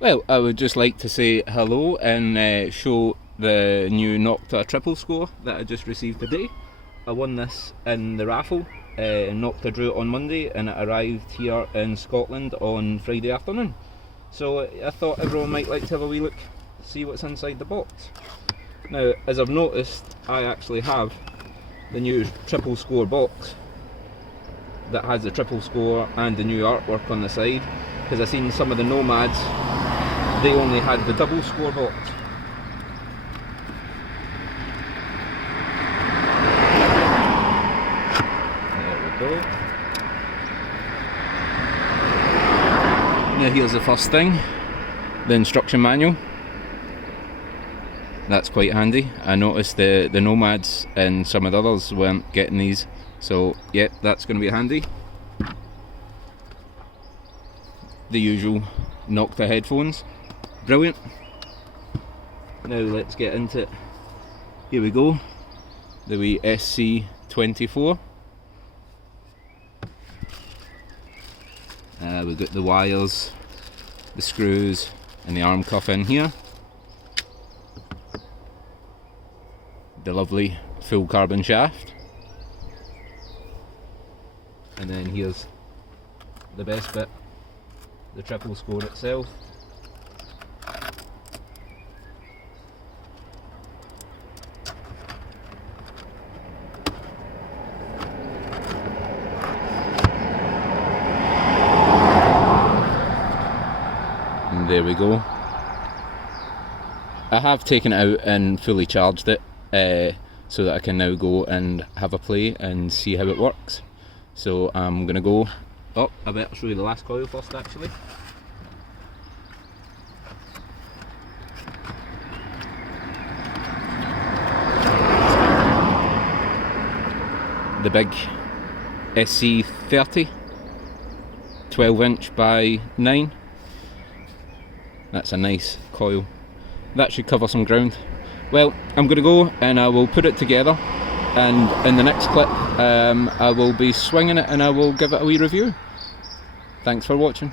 Well, I would just like to say hello and show the new Nokta Triple Score that I just received today. I won this in the raffle. Nokta drew it on Monday and it arrived here in Scotland on Friday afternoon. So I thought everyone might like to have a wee look, see what's inside the box. Now, as I've noticed, I actually have the new Triple Score box that has the Triple Score and the new artwork on the side, because I've seen some of the Nomads, they only had the double score box. There we go. Now here's the first thing, the instruction manual. That's quite handy. I noticed the Nomads and some of the others weren't getting these, so yeah, that's going to be handy. The usual Nokta headphones. Brilliant. Now let's get into it. Here we go. The wee SC24. We've got the wires, the screws and the arm cuff in here. The lovely full carbon shaft. And then here's the best bit, the Triple Score itself. And there we go. I have taken it out and fully charged it so that I can now go and have a play and see how it works. So I'm going to go, I better show you the last coil first actually. The big SC30, 12 inch by 9. That's a nice coil. That should cover some ground. Well, I'm going to go and I will put it together, and in the next clip I will be swinging it and I will give it a wee review. Thanks for watching.